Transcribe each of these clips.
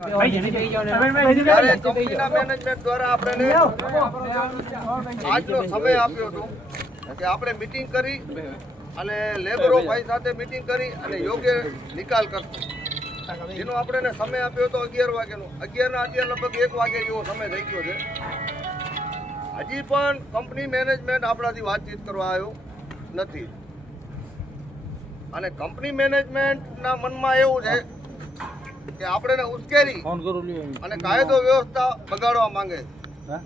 કંપનીના મેનેજમેન્ટ દ્વારા આપણે આજનો સમય આપ્યો હતો કે આપણે મીટિંગ કરી અને લેબરો ભાઈ સાથે મીટિંગ કરી અને યોગ્ય નિકાલ કરશું, જેનો આપણે સમય આપ્યો હતો 11 વાગ્યાનો. 11 ના અત્યારે લગભગ 1 વાગે જેવો સમય થઈ ગયો છે. હજી પણ કંપની મેનેજમેન્ટ આપણાથી વાતચીત કરવા આવ્યો નથી અને કંપની મેનેજમેન્ટના મનમાં એવું છે કે આપણે ઉશ્કેરી અને કાયદો વ્યવસ્થા બગાડવા માંગે છે.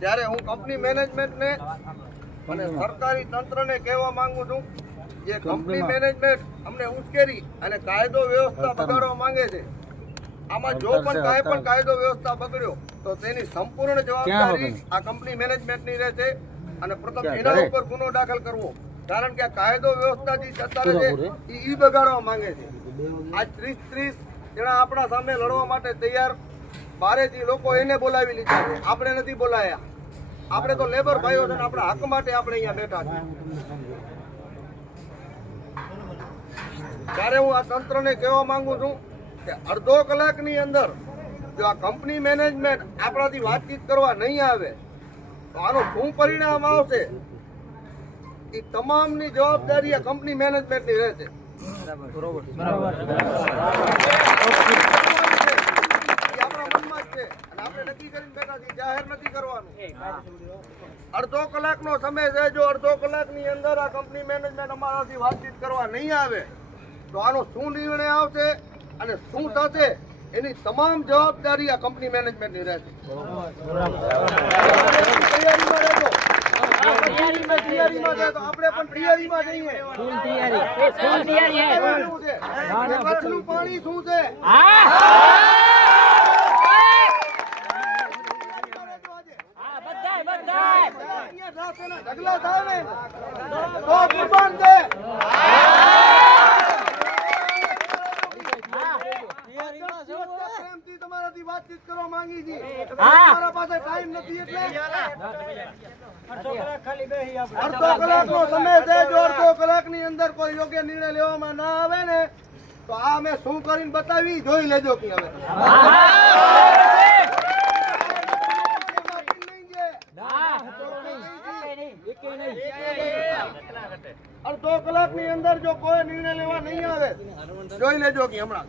ત્યારે હું કંપની મેનેજમેન્ટને અને સરકારી તંત્રને કહેવા માંગુ છું, જે કંપની મેનેજમેન્ટ અમને ઉશ્કેરી અને કાયદો વ્યવસ્થા બગાડવા માંગે છે, આમાં જો પણ કાંઈ પણ કાયદો વ્યવસ્થા બગડ્યો તો તેની સંપૂર્ણ જવાબદારી આ કંપની મેનેજમેન્ટની રહેશે અને પ્રથમ એના ઉપર ગુનો દાખલ કરવો, કારણ કે આ કાયદો વ્યવસ્થા જે અત્યારે છે એ બગાડવા માંગે છે. આ 30 જણા આપણા સામે લડવા માટે તૈયાર બારેથી લોકો એને બોલાવી લીધા છે, આપણે નથી બોલાયા. આપણે તો લેબર ભાઈઓ છે, આપણા હક માટે આપણે અહીંયા બેઠા છીએ. ત્યારે હું આ તંત્રને કહેવા માંગુ છું કે અડધો કલાકની અંદર જો આ કંપની મેનેજમેન્ટ આપણાથી વાતચીત કરવા નહીં આવે તો આનું શું પરિણામ આવશે એ તમામની જવાબદારી આ કંપની મેનેજમેન્ટની રહેશે. જાહેર નથી કરવાનું. અડધો કલાકનો સમય છે, જો અડધો કલાકની અંદર આ કંપની મેનેજમેન્ટ અમારાથી વાતચીત કરવા નહીં આવે તો આનો શું નિર્ણય આવશે અને શું થશે એની તમામ જવાબદારી આ કંપની મેનેજમેન્ટની રહેશે. તૈયારીમાં છે તો આપણે પણ તૈયારીમાં જઈએ. કચ્છનું પાણી શું છે? ઢગલા થાય ને તો કુરબાન છે. પ્રેમથી તમારાથી વાતચીત કરવા માંગી છે, તમારા પાસે ટાઈમ નથી એટલે અડધો કલાકનો સમય છે. જો અડધો કલાકની અંદર કોઈ યોગ્ય નિર્ણય લેવામાં ના આવે ને તો આ અમે શું કરીને બતાવી જોઈ લેજો કે હવે અડધો કલાકની અંદર જો કોઈ નિર્ણય લેવા નહીં આવે જોઈ લેજો કે હમણાં